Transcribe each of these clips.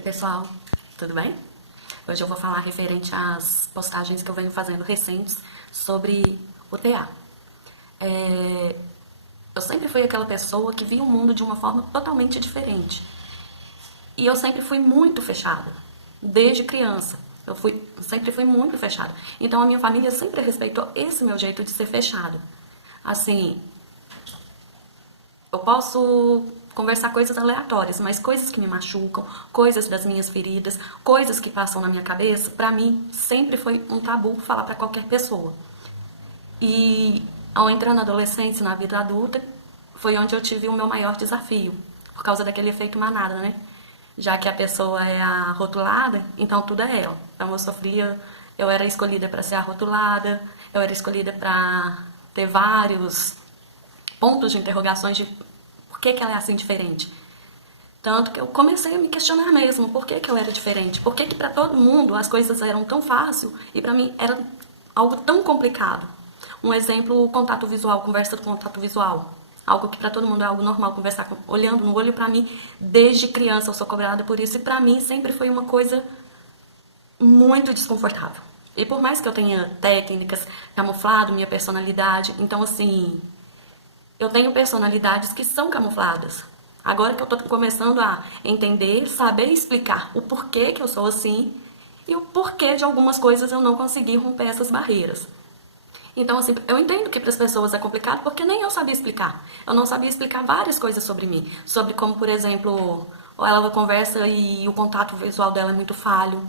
Oi pessoal, tudo bem? Hoje eu vou falar referente às postagens que eu venho fazendo recentes sobre o TA. Eu sempre fui aquela pessoa que via o mundo de uma forma totalmente diferente. E eu sempre fui muito fechada, desde criança. Sempre fui muito fechada. Então a minha família sempre respeitou esse meu jeito de ser fechada. Assim, eu posso conversar coisas aleatórias, mas coisas que me machucam, coisas das minhas feridas, coisas que passam na minha cabeça, pra mim sempre foi um tabu falar pra qualquer pessoa. E ao entrar na adolescência, na vida adulta, foi onde eu tive o meu maior desafio, por causa daquele efeito manada, né? Já que a pessoa é a rotulada, então tudo é ela. Então eu era escolhida para ser a rotulada, eu era escolhida para ter vários pontos de interrogações de por que ela é assim diferente. Tanto que eu comecei a me questionar mesmo, por que eu era diferente? Por que para todo mundo as coisas eram tão fáceis e para mim era algo tão complicado? Um exemplo, o contato visual, conversa do contato visual. Algo que para todo mundo é algo normal, conversar olhando no olho. Para mim, desde criança eu sou cobrada por isso e para mim sempre foi uma coisa muito desconfortável. E por mais que eu tenha técnicas, camuflado minha personalidade, então assim, eu tenho personalidades que são camufladas. Agora que eu tô começando a entender, saber explicar o porquê que eu sou assim e o porquê de algumas coisas eu não consegui romper essas barreiras. Então, assim, eu entendo que para as pessoas é complicado porque nem eu sabia explicar. Eu não sabia explicar várias coisas sobre mim. Sobre como, por exemplo, ela conversa e o contato visual dela é muito falho.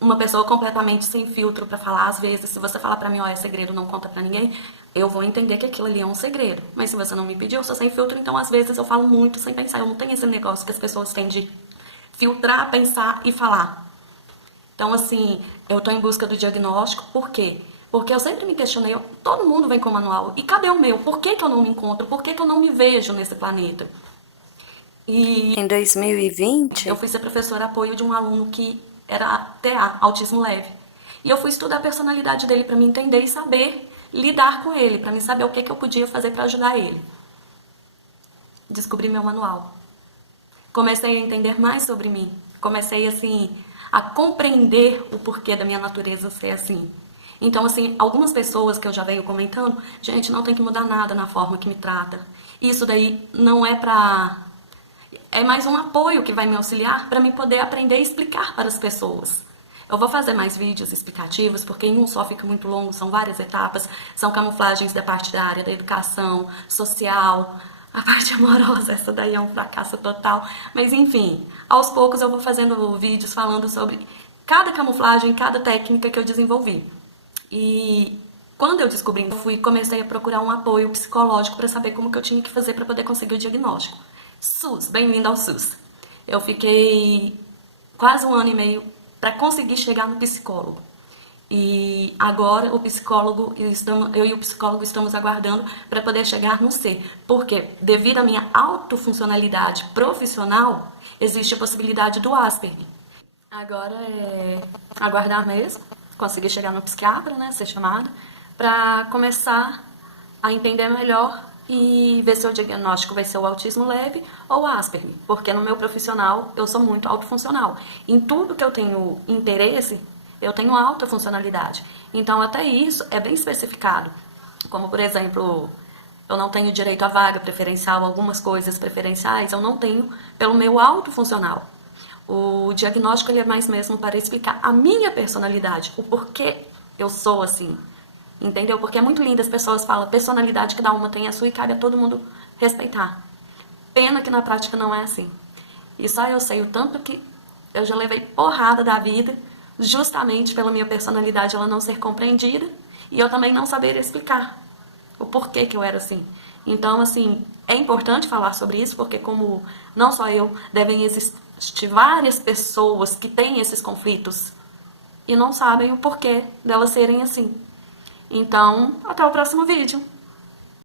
Uma pessoa completamente sem filtro para falar, às vezes, se você falar para mim, ó, é segredo, não conta para ninguém, eu vou entender que aquilo ali é um segredo. Mas se você não me pediu, eu sou sem filtro, então às vezes eu falo muito sem pensar. Eu não tenho esse negócio que as pessoas têm de filtrar, pensar e falar. Então, assim, eu tô em busca do diagnóstico, por quê? Porque eu sempre me questionei, todo mundo vem com manual, e cadê o meu? Por que eu não me encontro? Por que eu não me vejo nesse planeta? E Em eu 2020, fui ser professora apoio de um aluno que era TA, autismo leve. E eu fui estudar a personalidade dele para me entender e saber lidar com ele, para me saber o que eu podia fazer para ajudar ele. Descobri meu manual. Comecei a entender mais sobre mim. Comecei, assim, a compreender o porquê da minha natureza ser assim. Então, assim, algumas pessoas que eu já venho comentando, gente, não tem que mudar nada na forma que me trata. Isso daí não é pra... É mais um apoio que vai me auxiliar para me poder aprender a explicar para as pessoas. Eu vou fazer mais vídeos explicativos, porque em um só fica muito longo, são várias etapas, são camuflagens da parte da área da educação, social, a parte amorosa, essa daí é um fracasso total. Mas enfim, aos poucos eu vou fazendo vídeos falando sobre cada camuflagem, cada técnica que eu desenvolvi. E quando eu descobri, comecei a procurar um apoio psicológico para saber como que eu tinha que fazer para poder conseguir o diagnóstico. SUS, bem-vindo ao SUS. Eu fiquei quase um ano e meio para conseguir chegar no psicólogo. E agora o psicólogo, eu e o psicólogo estamos aguardando para poder chegar no C. Porque, devido à minha autofuncionalidade profissional, existe a possibilidade do Asperger. Agora é aguardar mesmo, conseguir chegar no psiquiatra, né, ser chamada, para começar a entender melhor e ver se o diagnóstico vai ser o autismo leve ou Asperger, porque no meu profissional eu sou muito autofuncional. Em tudo que eu tenho interesse, eu tenho alta funcionalidade. Então até isso é bem especificado. Como por exemplo, eu não tenho direito à vaga preferencial, algumas coisas preferenciais eu não tenho pelo meu autofuncional. O diagnóstico ele é mais mesmo para explicar a minha personalidade, o porquê eu sou assim. Entendeu? Porque é muito lindo, as pessoas falam, personalidade que dá uma tem a sua e cabe a todo mundo respeitar. Pena que na prática não é assim. E só eu sei o tanto que eu já levei porrada da vida, justamente pela minha personalidade ela não ser compreendida e eu também não saber explicar o porquê que eu era assim. Então, assim, é importante falar sobre isso, porque como não só eu, devem existir várias pessoas que têm esses conflitos e não sabem o porquê delas serem assim. Então, até o próximo vídeo.